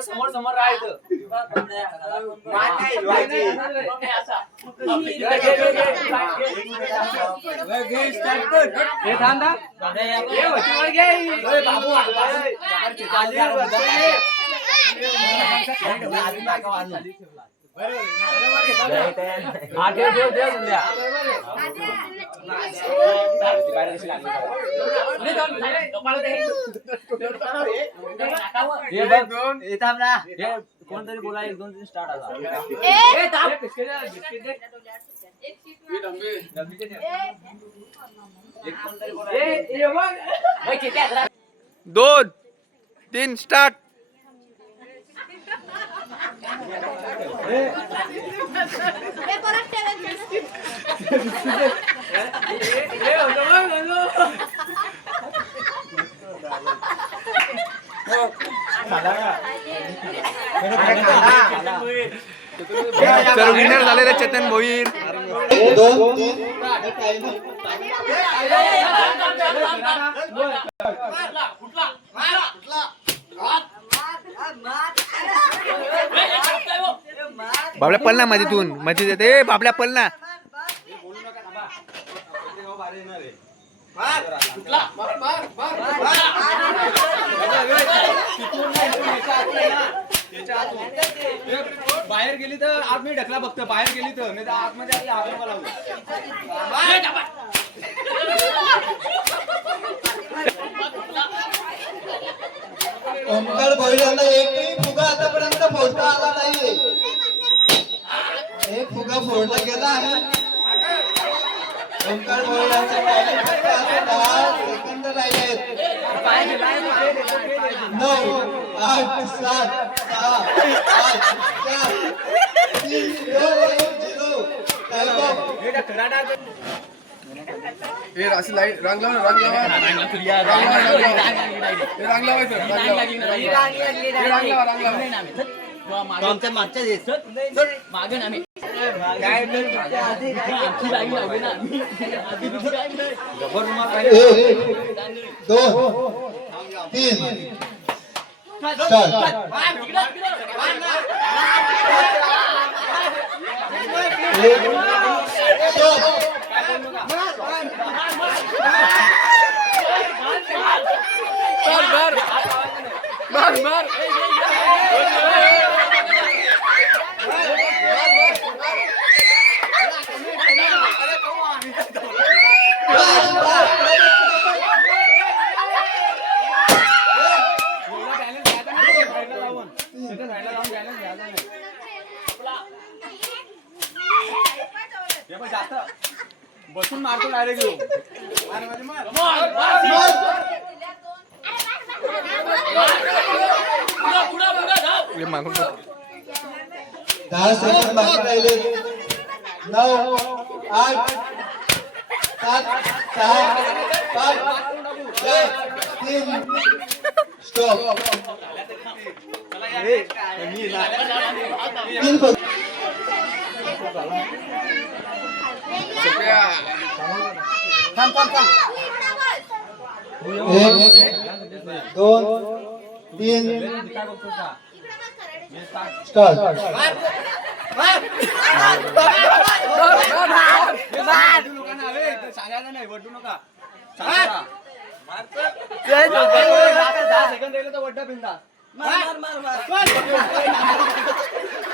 समोर समोर राहायचं बाबू, ना. हे कोणतरी बोला एक दोन तीन स्टार्ट आला दोन तीन स्टार्ट तर विनर झालेले चेतन भोईर दोन बाबल्या पलना मधीतून मध्ये येते. बाबल्या पलना बाहेर गेली तर आतमध्ये ढकला फक्त बाहेर गेली तर. नाही तर आतमध्ये आपल्या हात लावू ओमकार भोईरांना एकही फुगा आतापर्यंत फोडता आला नाहीये. एक फुगा फोडला गेला आहे. ओमकार भोईरांचा टाइम फक्त आता दहा सेकंद राहिले नऊ आठ सात सहा पाच चार तीन दोन एक झिरो हे अशी लाइट रांग लावा रांग लावा. हे रांग लावायचं रांग लावा. रांग लावा रांग लावा. आमच्या मागच्या मागे ना आम्ही. आमची जागी लावली ना आम्ही. आधी बिधी काय नाही. रबर रुमाल पाहिजे. एक दोन तीन स्टार्ट एक स्टॉप जास्त. बसून मारतो डायरेक्ट मार म्हणजे मार. दहा सेकंद बाकी राहिले. नऊ आठ सात सहा पाच एक तीन. स्टॉप तीन सुप्रिया एक दोन तीन सांगायला नाही वडू नका दहा सेकंद तर वड्डा बिंदा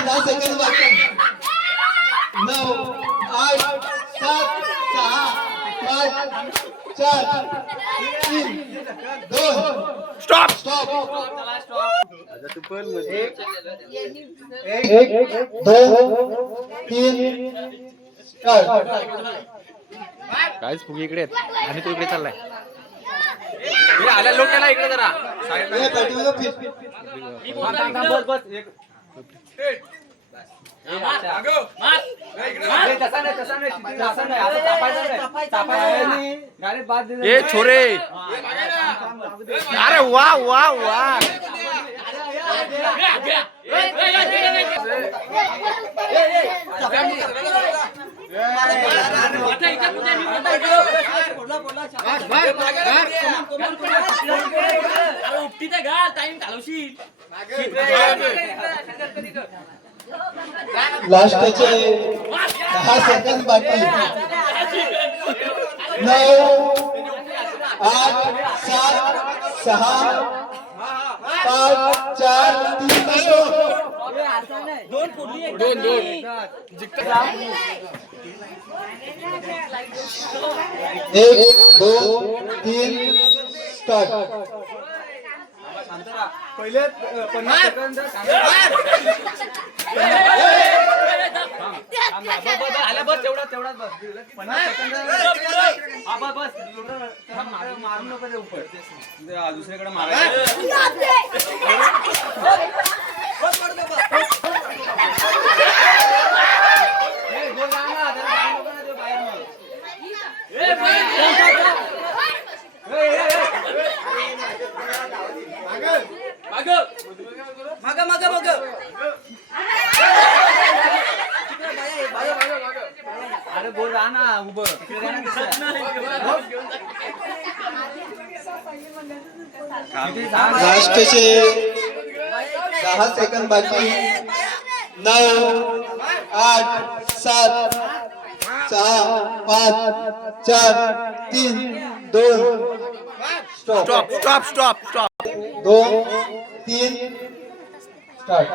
दहा सेकंद बाकी नऊ आठ सात सहा पाच चार तीन दोन स्टॉप स्टॉप एक दोन तीन स्टार्ट काहीच फुगे इकडे आहेत आणि तू इकडे चाललाय. आल्या लोक त्याला इकडे जरा. ए, छोरे हा. अरे वा वा वा उपटी ते घाल टाइम घालवशील लास्टचे दहा सेकंद बाकी नऊ आठ सात सहा पाच चार तीन दोन एक दोन तीन स्टार्ट. पहिले पन्नास सेकंद आल्या बस तेवढाच तेवढाच बस पन्नास सेकंद हा बस बस थांब, मारू मारू नको ते उपर दुसरीकडे मारायचं ए, गोल लाव ना, त्याला जाऊ नको ना ते बाहेर मग. ए, ए, ए. माग. माग माग अरे बोल राहा ना उभं? लास्टचे दहा सेकंद बाकी. नऊ आठ सात सहा पाच चार तीन दोन stop stop stop stop stop दोन तीन. स्टार्ट.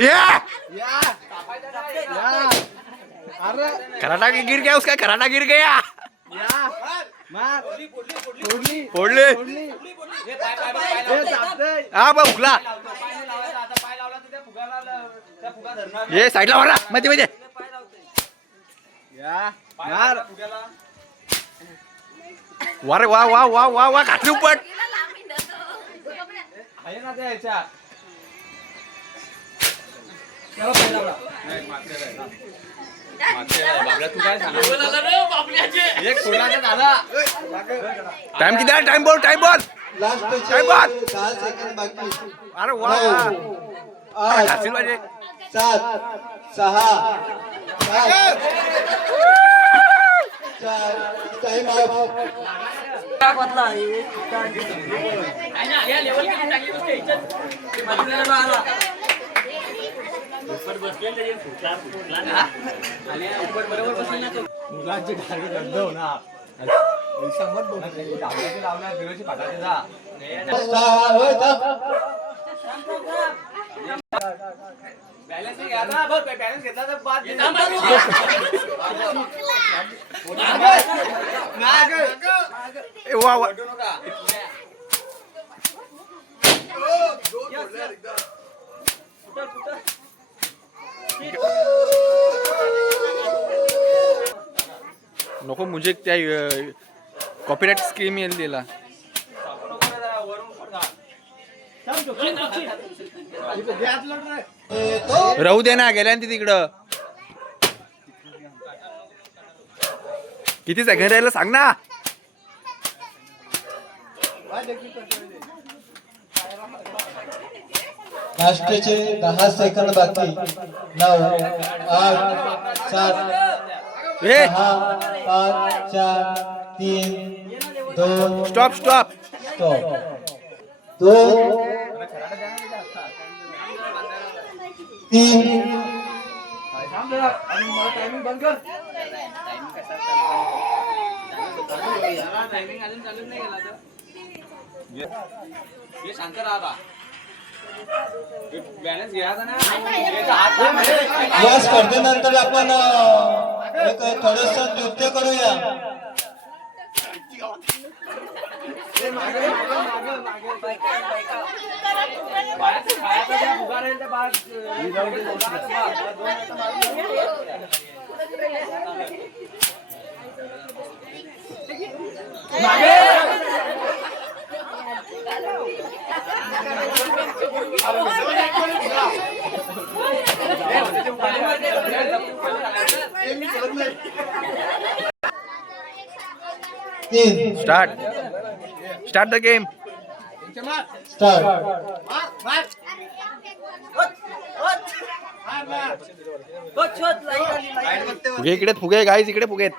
हे. हे कराटा गिर गया उसका कराटा गिर गया. फोडले हे पाय, पाय, पाय, पाय लावतो. हा बा उकला लावतो. पाय नाही लावायचा. आता पाय लावला तर त्या फुगाला. ये साईडला मारा. मध्ये मध्ये. पाय लावला फुग्याला. वा रे वा वा वा वा वा घातली उपट आहे ना त्या ह्याच्यात. तेव्हा पाय लावला. नाही, मागच्या side ला. मागच्या side ला. बाबड्या, तू काय सांगणार? एक सोडायचा झाला टाइम किती आहे टाइम बोल टाइम बोल लास्टचे काय बात? दहा सेकंद बाकी अरे वा वा नऊ आठ घातली पाहिजे सात सहा मुलांचे चार टाइम ना लेवल मुलांची होणार लावणार बिरोची पाठाचे जा बॅलन्स नाही घ्यायचा बघ बॅलन्स घेतला तर बाद थांबा तू. ए, वा वा. नको. म्हणजे त्या कॉपीराईट स्कीम येईल तिला. राहू दे ना गेल्या ती तिकडं किती सेकंड राहिलं सांग ना. लास्टचे दहा सेकंद बाकी. नऊ आठ सात ए! सहा पाच चार तीन दोन स्टॉप स्टॉप स्टॉप दोन तीन हे. या स्पर्धेनंतर आपण एक थोडस नृत्य करूया start start the game start फुगे इकडे फुगे गाईज इकडे फुगेत.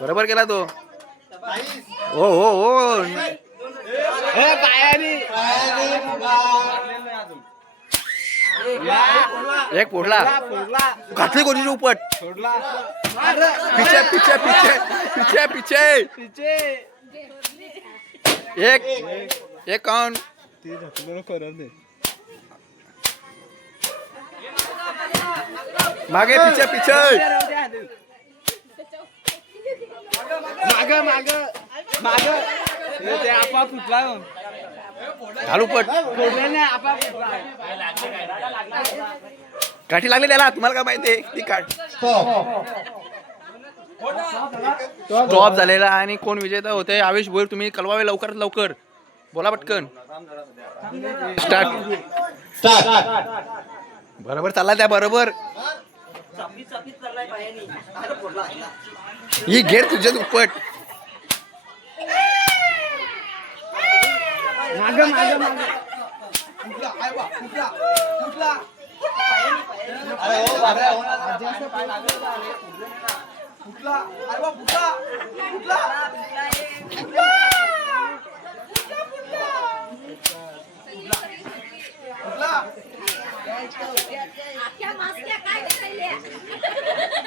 बरोबर गेला तो. हो हो हो. फुगा एक फोडला. घातली कोणीची उपट पिछे पिछे. पिछे पिछे. पिछे. एक एक काउंट मागे पिछे पिछे. माग माग. माग. ते आपाप फुटला घालू पट. काठी लागली त्याला तुम्हाला काय माहिती? ती काठ स्टॉप ड्रॉप झालेला आणि कोण विजेता होते? आवेश भोईर तुम्ही कळवावे लवकरात लवकर. बोला पटकन. स्टार्ट स्टार्ट बरोबर चालला त्या बरोबर. ही घेर तुझ्या दुप्पट माग माग माग अख्ख्या मास्क्या काय करायल्या?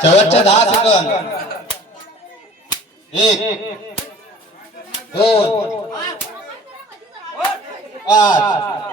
शेवटच्या दहा सेकंद एक दोन पाच